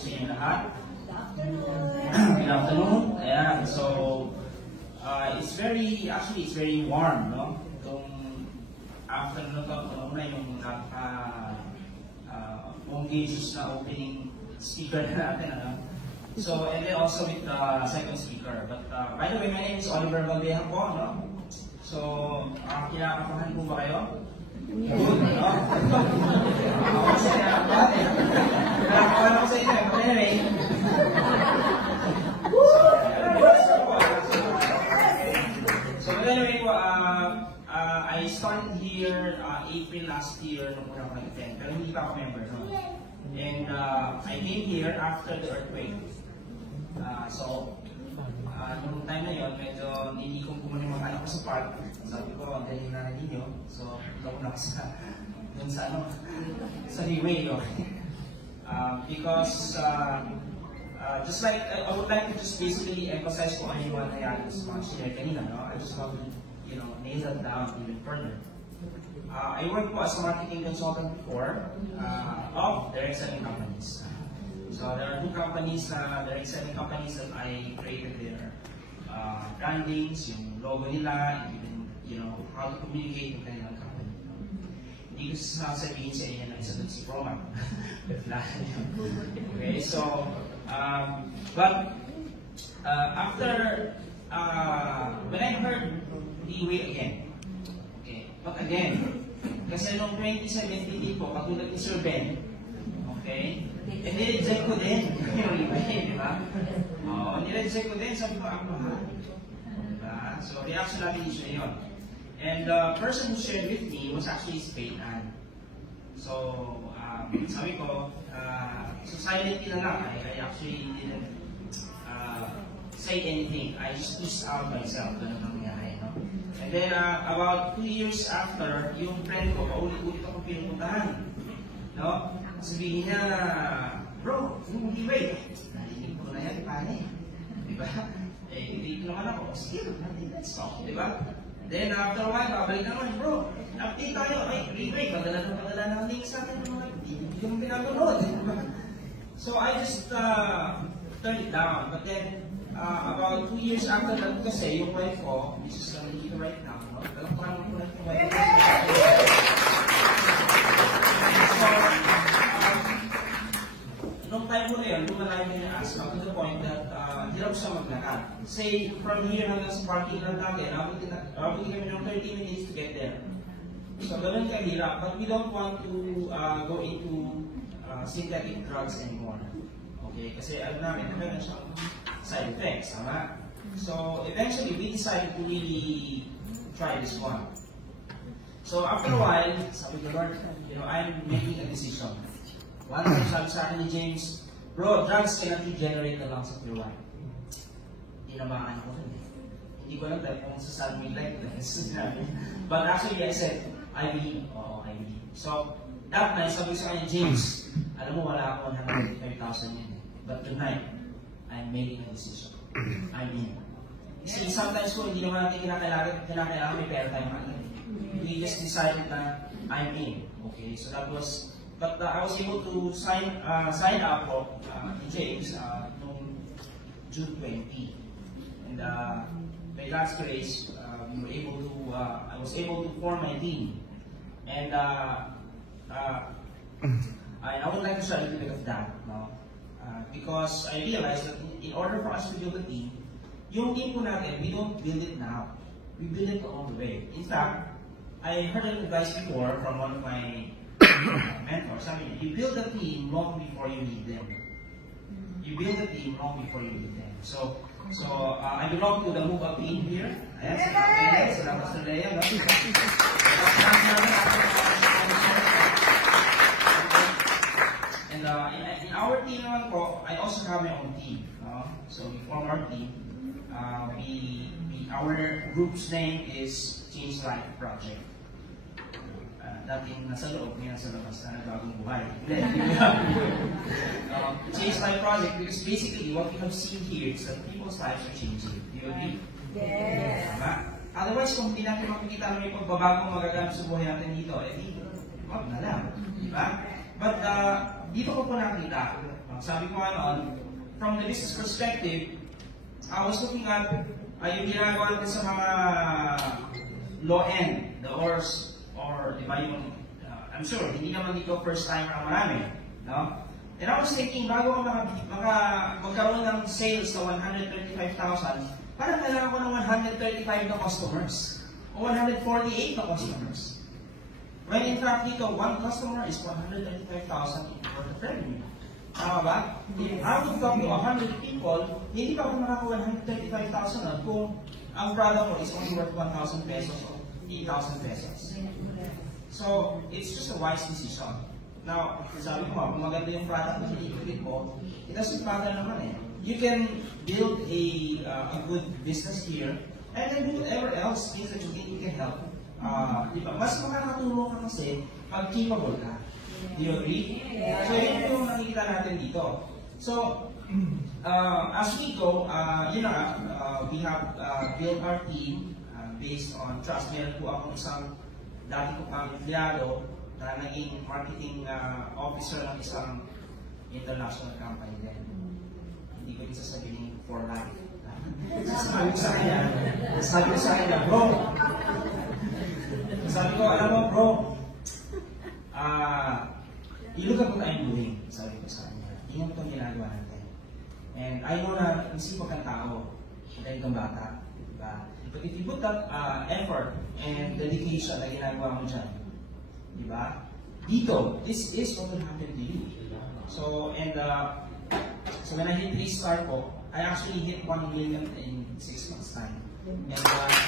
sa inyo lahat. Good afternoon. Ayan, so it's very warm, no? Itong afternoon na ito, una yung Jesus na opening speaker natin, ano? So, and then also with the second speaker. But by the way, my name is Oliver Valdeja po, no? So, kinakapahan po ba kayo? Good, no? Ako kasi kinakapahan ako sa inyo. But anyway, I started here April last year nung una ko nag-attend, pero hindi pa ako member, no? And I came here after the earthquake. Nung time na yun, medyo hindi ko kumuna yung mga anak ko sa park. Sabi ko, ang galing na ninyo. So, ikaw na sa highway, no? Because just like, I would like to just basically emphasize kung ano yung nangyari sa mga share kanina, no? I just want to, nail that down even further. I worked as a marketing consultant before of direct selling companies. So there are two companies, direct selling companies that I created their brandings, yung logo nila, and even, how to communicate with kanilang company. Hindi ko sasabihin sa inyo na isa dun si Roman. Okay, so, but after, when I heard Leeway again, okay, but again, kasi noong 2017 po, katulad ni Sir Ben, okay, and nireject ko din yung Leeway, di ba? Oo, nireject ko din, sabi ko, diba? So, reaction natin issue na yun. And the person who shared with me was actually Spain Ann. So, sabi ko, so silently na lang, I actually didn't say anything. I just pushed out myself, ganun ang nangyari, no? And then, about 2 years after, yung friend ko, paulit-ulit ako pinupuntahan. No? Sabihin niya, bro, Leeway. Narinig ko na yan, paano eh? Diba? Eh, hindi naman ako. Sige, let's talk. Diba? Then, after a while, babalik naman, bro, update tayo. Ay, Leeway, padala ng link sa akin ng mga hindi yung pinagulod. So, I just turned it down. But then, about 2 years after that kasi, yung wife ko, which is here right now, no? Alam ko naman po yung wife ko. So, nung time mo na yun, lumalayo niya yung asthma to the point that hirap siya maglakad. Say, from here hanggang sa parking lang natin, abutin kami ng 30 minutes to get there. So, ganun kahirap. But we don't want to go into synthetic drugs anymore. Okay? Kasi alam namin, meron siyang side effects, tama? So, eventually, we decided to really try this one. So, after a while, sabi ko, Lord, I'm making a decision. One time, sabi sa akin ni James, bro, drugs cannot regenerate the lungs of your wife. Tinamaan ko rin eh. Hindi ko alam kung sa me like this. But actually, I said, I believe. Oo, I believe. So, that night, sabi sa kanya, James, alam mo, wala ako 185,000 yun eh. But tonight, I'm making a decision. I'm in. Kasi sometimes po, hindi naman natin kinakailangan may pera tayo mga. We just decided na I'm in. Okay, so that was, but I was able to sign up po in James noong June 20. And by God's grace, I was able to form my team. And I would like to share a little bit of that, no? Because I realized that in order for us to build a team, yung team po natin, we don't build it now. We build it along the way. In fact, I heard an advice before from one of my mentors. I mean, you build a team long before you need them. You build a team long before you need them. So I belong to the Move Up team here. Ayan, sila Pastor Lea, no? And in our team naman po, I also have my own team. So we form our team. Our group's name is Change Life Project. Dating nasa loob, ngayon nasa labas na nagagong buhay. Change Life Project, because basically what we have seen here is that people's lives are changing. Do you agree? Yes. Otherwise, kung hindi natin makikita na may pagbabago magaganap sa buhay natin dito, wag na lang. Diba? But dito ko po nakita. Sabi ko nga noon, from the business perspective, I was looking at yung ginagawa natin sa mga low end, the ors, or di ba yung, I'm sure, hindi naman dito first timer ang marami. No? And I was thinking, bago ko magkaroon ng sales na 135,000, parang kailangan ko ng 135 na customers, o 148 na customers. When in fact dito, one customer is 135,000 worth of revenue. Tama ba? If I would talk to 100 people, hindi pa ako makakuha 135,000 kung ang product mo is only worth 1,000 pesos or 8,000 pesos. So, it's just a wise decision. Now, sabi ko, kung maganda yung product na pinipigit mo, it doesn't matter naman eh. You can build a good business here, and then do whatever else things that you think you can help. Diba? Mas makakatulong ka kasi pag capable ka. Do you agree? So, yun yung nakikita natin dito. So, as we go, we have built our team based on trust. Meron po ako isang dati ko pang empleyado na naging marketing officer ng isang international company din. Hindi ko din sasabihin for life. Sabi ko sa kanya, bro, sabi ko, alam mo bro, you look at what I'm doing, sabi ko sa kanya. Tingnan mo itong ginagawa natin. And I know na isip kang tao, dahil kang bata. Diba? But if you put that effort and dedication na ginagawa mo dyan, diba? Dito, this is what will happen to you. So, and so when I hit 3-star po, I actually hit 1 million in 6 months time. And of course,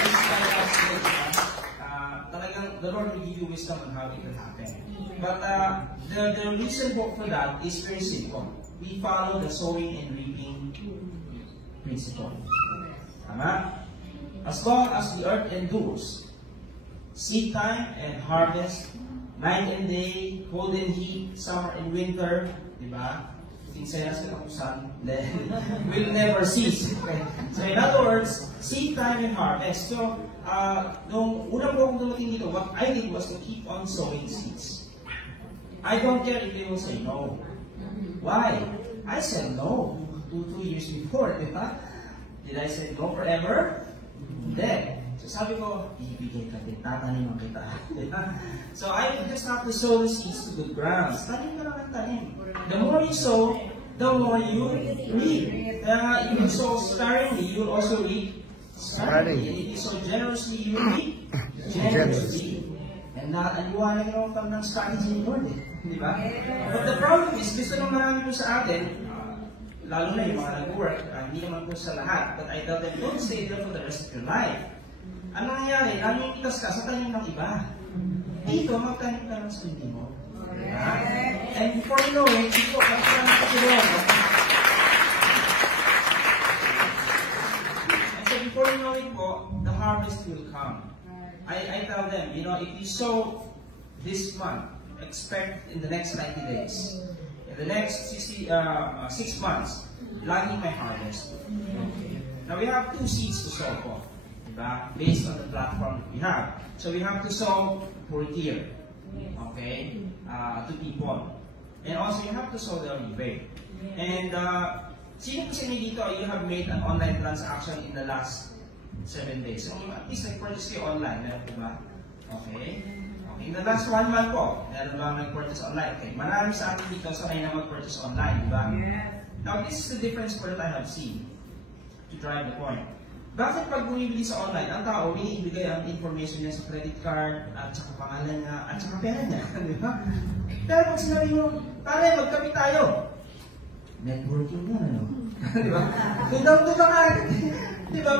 this is like our skills, talagang the Lord will give you wisdom on how it will happen. But the reason for that is very simple. We follow the sowing and reaping principle. Tama? As long as the earth endures, seed time and harvest, night and day, cold and heat, summer and winter, diba? Sinceras ka kapusan, then will never cease. Okay? So in other words, seed time and harvest. So, nung una po akong dumating dito, what I did was to keep on sowing seeds. I don't care if they will say no. Why? I said no 2 years before, di ba? Did I say no forever? Hindi. So sabi ko, ibigay ka din, tataniman kita. So I just have to sow the seeds to good grounds. Tanim ka lang ang tanim. The more you sow, the more you reap. If you sow sparingly, you will also reap sparingly. And if you sow generously, you will reap generously. And aliwanag naman pa ng strategy ni Lord eh. Di ba? But the problem is, gusto nang marami po sa atin, lalo na yung mga nag-work, hindi naman po sa lahat, but I tell them, don't stay there for the rest of your life. Ano nangyari? Namikitas ka sa tanim ng iba. Dito, magtanim ka ng sarili mo. Diba? And before you know it, dito, magtanim ka sa Lord. And so before you know it po, the harvest will come. I tell them, you know, if you sow this month, expect in the next 90 days, in the next 6 months, lagi may harvest. Okay. Now we have 2 seeds to sow po, diba? Based on the platform that we have. So we have to sow for here, okay, to people. And also you have to sow the rebate. And sino po sa inyo dito, you have made an online transaction in the last 7 days. So, at least nag-purchase kayo online. Meron po ba? Okay. In the last 1 month po, meron ba nag-purchase online? Okay. Marami sa akin dito sanay na mag-purchase online, di ba? Now, this is the difference for that I have seen to drive the point. Bakit pag bumibili sa online, ang tao, iniibigay ang information niya sa credit card, at saka pangalan niya, at saka pera niya, di ba? Pero pag sinabi mo, pare, magkapit tayo. Networking yan, ano? Di ba? Doon ka nga. Di ba?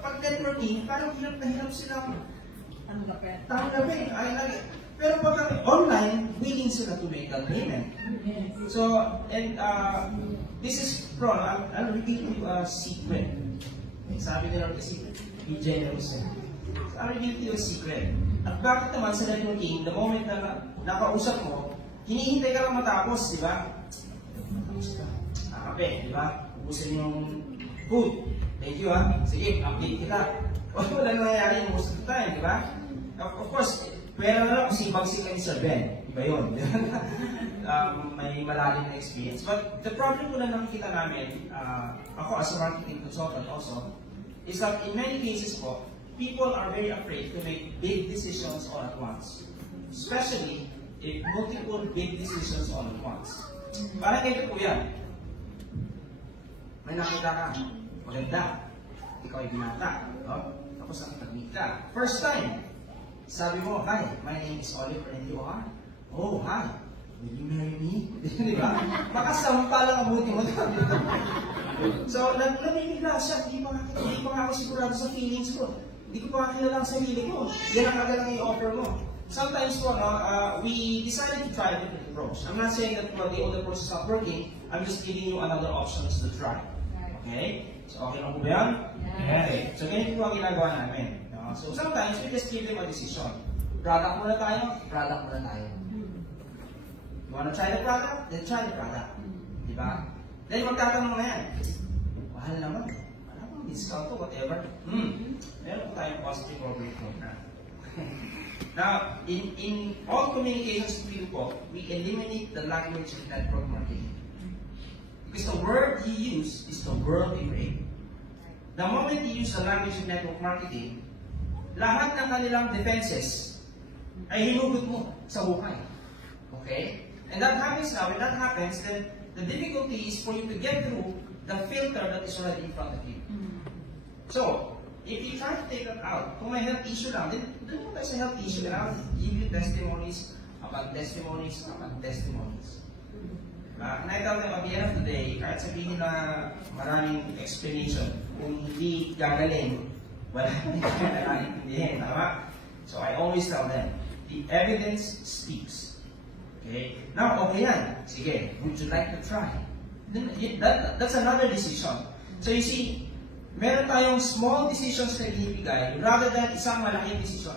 Pag networking, parang hirap na hirap silang tanggapin. Pero pag online, willing sila to make that payment. So, and this is from, I'll reveal to you a secret. Sabi nila kasi, be generous. So, I'll reveal to you a secret. At bakit naman sa networking, the moment na nakausap mo, hinihintay ka lang matapos, di ba? Matapos ka. Kape, di ba? Ubusin yung food. Thank you, ha? Sige, update kita. O, wala nangyayari most of the time, di ba? Of course, Pero na lang, sibag-sing kami sa Ben. Iba yun. May malalim na experience. But the problem ko na nakikita namin, ako as a marketing consultant also, is that in many cases po, people are very afraid to make big decisions all at once. Especially if multiple big decisions all at once. Parang ito po yan. May nakita ka, maganda. Ikaw ay binata. No? Tapos nakipag-meet ka. First time, sabi mo, hi, my name is Oliver and you are? Oh, hi. Will you marry me? Di ba? Baka sampa lang ang buti mo. So, namimigla siya. Hindi pa nga ako sigurado sa feelings ko. Hindi ko pa kilala ang sarili ko. Yan ang kagalang i-offer mo. Sometimes po, we decided to try a different approach. I'm not saying that the old approach is not working. I'm just giving you another options to try. Okay? So, okay lang po ba yan? Okay. So, ganyan po ang ginagawa namin. So, sometimes we just give them a decision. Product muna tayo, product muna tayo. You wanna try the product? Then try the product. Diba? Then magtatanong na yan. Mahal naman. Wala bang discount to, whatever. Meron po tayong positive overview program. Now, in all communications field po, we eliminate the language of network marketing. Because the word you use is the world you create. The moment you use the language of network marketing, lahat ng kanilang defenses ay hinugot mo sa buhay. Okay? And that happens now. When that happens, then the difficulty is for you to get through the filter that is already in front of you. So, if you try to take that out, kung may health issue lang, then doon mo tayo sa health issue, and I'll give you testimonies upon testimonies upon testimonies. And I tell them at the end of the day, kahit sabihin na maraming explanation, kung hindi gagaling, wala hindi ka nakaintindihin, tama? So I always tell them, the evidence speaks. Okay? Now, okay yan. Sige, would you like to try? Then, that's another decision. So you see, meron tayong small decisions na ibibigay rather than isang malaking decision.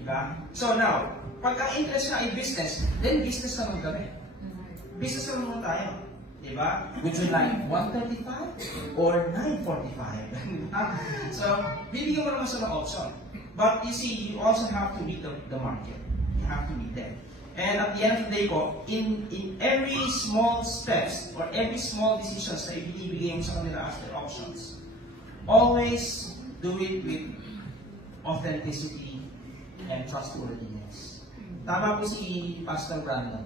Diba? So now, pagka-interest na ay business, then business naman kami. Business naman muna tayo. Diba? Would you like 135 or 945? So, bibigyan mo naman sa mga option. But you see, you also have to read the market. You have to read them. And at the end of the day po, in every small steps or every small decisions na ibibigay mo sa kanila as their options, always do it with authenticity and trustworthiness. Tama po si Pastor Brandon.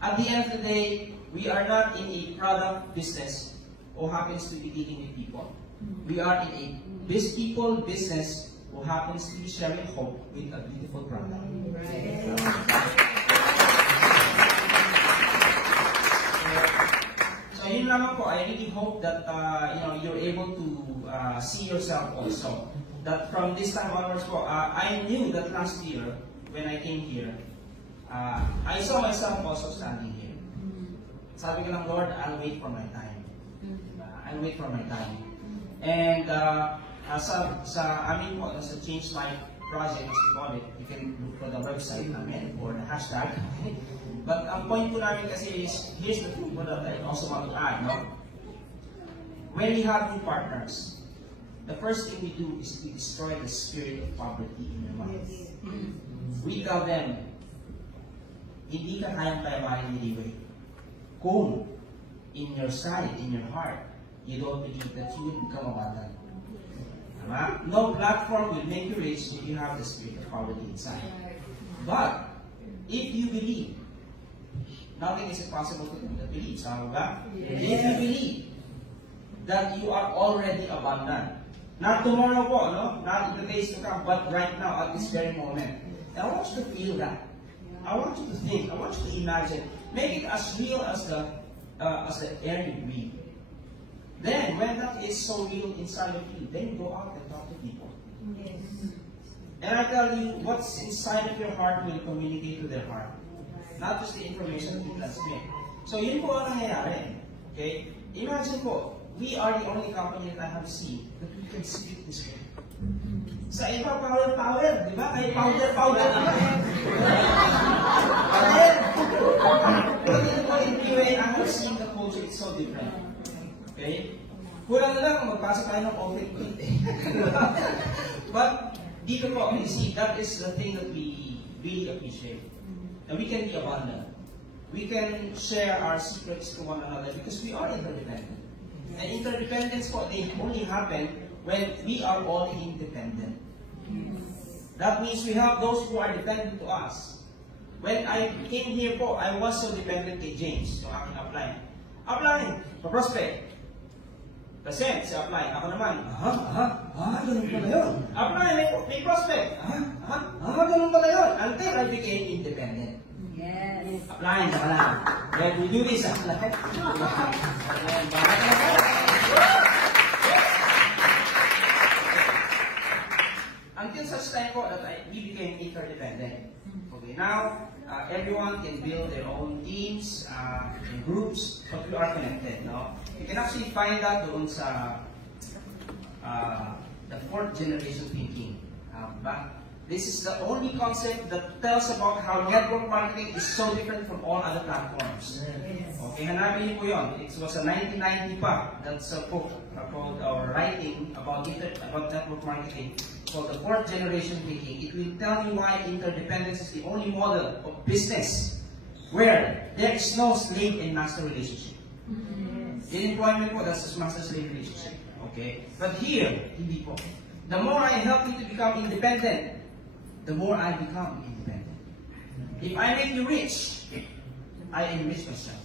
At the end of the day, we are not in a product business who happens to be dealing with people. We are in a people business who happens to be sharing hope with a beautiful product. So yun naman po, I really hope that you're able to see yourself also. That from this time onwards po, I knew that last year when I came here, I saw myself also standing here. Sabi ko lang, Lord, I'll wait for my time. I'll wait for my time. And sa amin po, sa Change Life Project, as we call it, you can look for the website namin or the hashtag. But ang point po namin kasi is, here's the thing that I also want to add, no? When we have new partners, the first thing we do is we destroy the spirit of poverty in their minds. We tell them, hindi ka kayang tayaman anyway. Kung in your side, in your heart, you don't believe that you will become abundant. No platform will make you rich if you have the spirit of poverty inside. But, if you believe, nothing is impossible to them that believes. If you believe that you are already abundant, not tomorrow po, no? Not in the days to come, but right now, at this very moment. And I want you to feel that. I want you to think, I want you to imagine. Make it as real as the air you breathe. Then, when that is so real inside of you, then you go out and talk to people. Yes. And I tell you, what's inside of your heart will communicate to their heart. Not just the information you transmit. So, yun po ang nangyayari. Okay? Imagine po, we are the only company that I have seen that we can speak this way. Sa iba, power, di ba? Ay, powder naman. But in PUA, I have seen the culture is so different. Okay? Kulang na lang, magpasa tayo ng COVID. But dito po, you see, that is the thing that we really appreciate. And we can be abundant. We can share our secrets to one another because we are interdependent. And interdependence po, they only happen when we are all independent. That means we have those who are dependent to us. When I came here po, I was so dependent kay James, yung aking upline. Upline, pa-prospect. Present, si upline. Ako naman, ganun pala yun. Upline, may prospect. Ganun pala yun. Until I became independent. Yes. Upline, saka lang. When we do this, upline. Until such time po that we became interdependent. Okay, now, everyone can build their own teams, and groups, but we are connected, no? You can actually find that doon sa the 4th generation thinking. But this is the only concept that tells about how network marketing is so different from all other platforms. Okay, hanapin niyo po yun. It was a 1990 pa. That's a book called, or writing about network marketing called the 4th generation thinking. It will tell you why interdependence is the only model of business where there is no slave and master relationship. In employment po, that's the master-slave relationship. Okay? But here, hindi po. The more I help you to become independent, the more I become independent. If I make you rich, I enrich myself.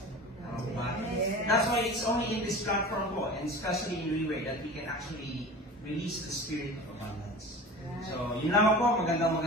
That's why it's only in this platform po, and especially in Reway, that we can actually release the spirit of abundance. So, yun lamang po. Magandang